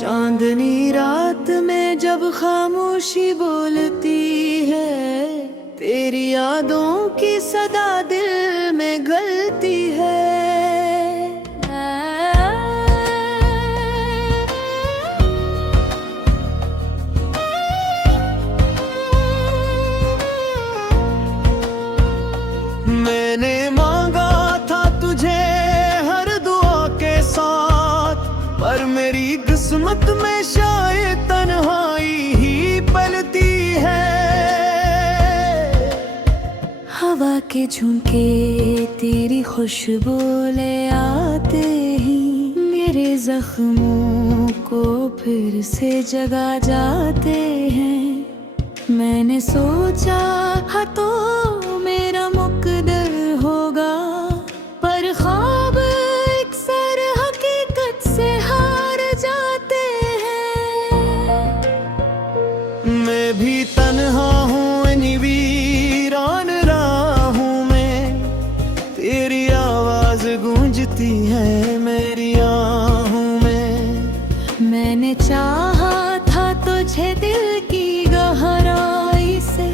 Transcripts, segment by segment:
चांदनी रात में जब खामोशी बोलती है, तेरी यादों की सदा दिल में गलती है। मैंने मांगा था तुझे हर दुआ के साथ, पर मेरी किस्मत में शायद तन्हाई ही पलती है। हवा के झोंके तेरी खुशबू ले आते ही मेरे जख्मों को फिर से जगा जाते हैं। मैंने सोचा हा तो मेरा मुकद्दर होगा, पर ख्वाब अक्सर हकीकत से हार जाते हैं। मैं भी तन्हा हूँ वीरान राहों में, तेरी आवाज गूंजती है मेरी आहों में। मैंने चाहा था तुझे दिल की गहराई से,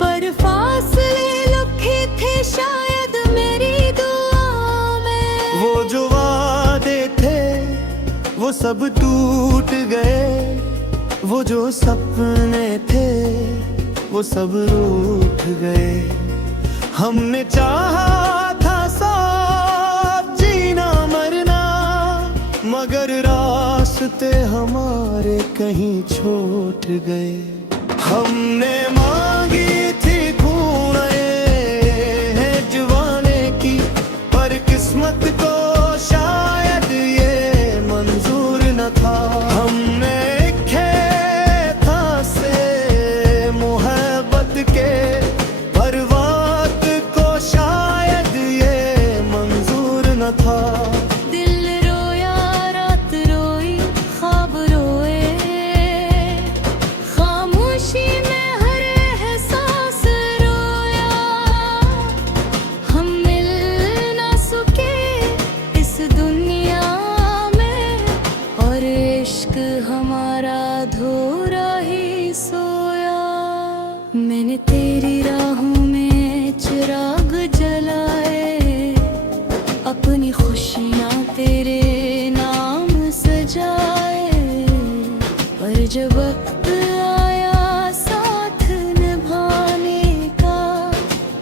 पर फासले लुके थे शायद मेरी दुआ में। वो जो वादे थे वो सब टूट गए, वो जो सपने थे वो सब रूठ गए। हमने चाहा था साथ जीना मरना, मगर रास्ते हमारे कहीं छूट गए। हमने मांगी थी खूने जवाने की, पर किस्मत को शायद ये मंजूर न था। हमने खेता से मोहब्बत के, पर वक्त को शायद ये मंजूर न था। दिल रोया रात रोई ख्वाब रोए, खामोशी में हर एहसास रोया। हम मिल ना सके इस दुनिया में, और इश्क हमारा अधूरा ही सोया। मैंने तेरी राहों में चिराग जलाए, अपनी खुशियाँ तेरे नाम सजाए, पर जब वक्त आया साथ निभाने का,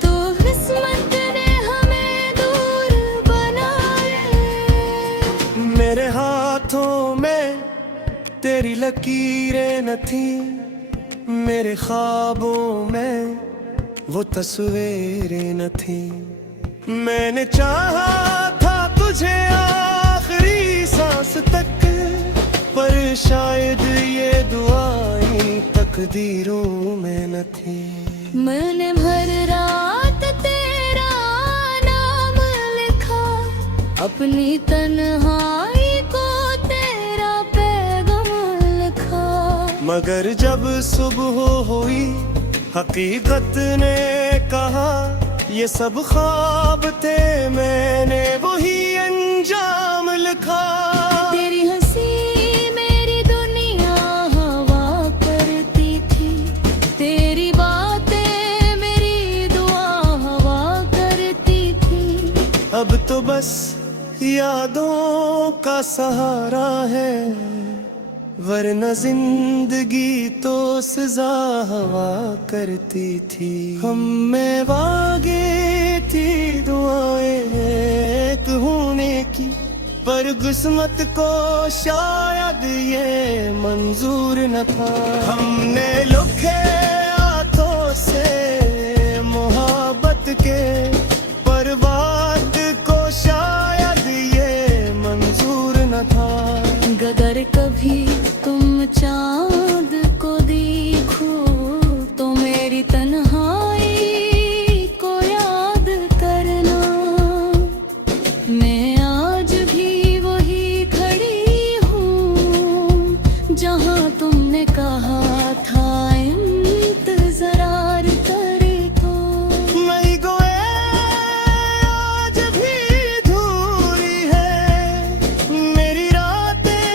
तो किस्मत ने हमें दूर बनाए। मेरे हाथों में तेरी लकीरें न थी, मेरे ख्वाबों में वो तस्वीरें न थी। मैंने चाहा था तुझे आखिरी सांस तक, पर शायद ये दुआएं तकदीरों में न थी। मैंने भर रात तेरा नाम लिखा, अपनी तन्हाई को तेरा पैगाम लिखा। मगर जब सुबह हुई हकीकत ने कहा, ये सब ख्वाब थे मैंने वही अंजाम लिखा। तेरी हंसी मेरी दुनिया हवा करती थी, तेरी बातें मेरी दुआ हवा करती थी। अब तो बस यादों का सहारा है, वरना जिंदगी तो सजा हवा करती थी। हम में वागे थी दुआएं एक होने की, पर किस्मत को शायद ये मंजूर न था। हमने लुके हाथों से मोहब्बत के, पर बात को शायद ये मंजूर न था। अगर कभी तुम चांद को देखो, तो मेरी तन्हाई को याद करना। मैं आज भी वही खड़ी हूँ जहाँ तुमने कहा था इंतजार करे तो। मैं गोया आज भी धूरी है, मेरी रातें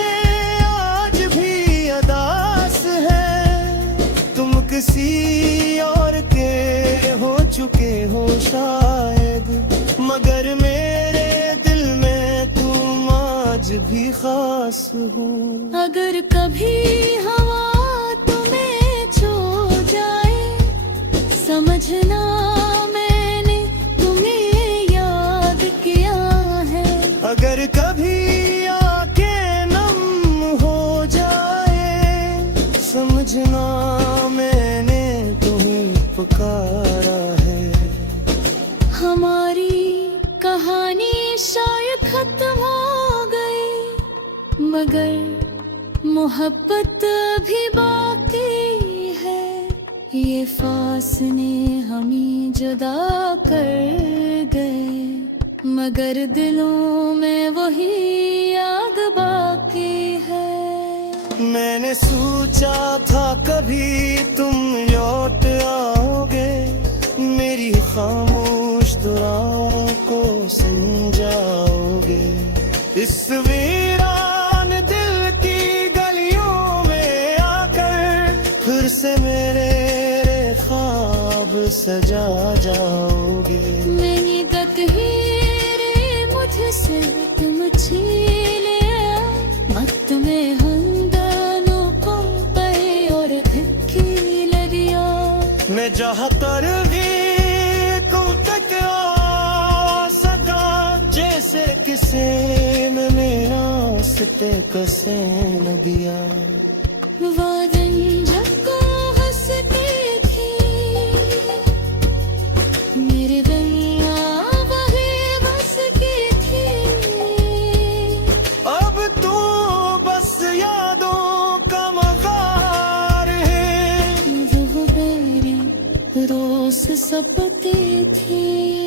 खास हूँ। अगर कभी हवा तुम्हें छू जाए, समझना मैंने तुम्हें याद किया है। अगर कभी आंखें नम हो जाए, समझना मैंने तुम्हें पुकारा है। हमारी कहानी शायद खत्म हो गई, मगर मोहब्बत भी बाकी है। ये फासले हमें जुदा कर गए, मगर दिलों में वही याद बाकी है। मैंने सोचा था कभी तुम लौट आओगे, मेरी खामोश दुआओं को सुन जाओगे। इस वीरान दिल की गलियों में आकर फिर से मेरे ख्वाब सजा जाओगे। मेरी तकदीर मुझसे तुम छीन लिया, मत में हम दोनों को पे और धक्की लगिया। मैं जहाँ तर भी जैसे किसे में मेरा सते कसे न दिया। वादन झक्को हंसती थी, मेरे दुनिया वही बस की थी। अब तो बस यादों का मगार है, जो मेरी रोज सपती थी।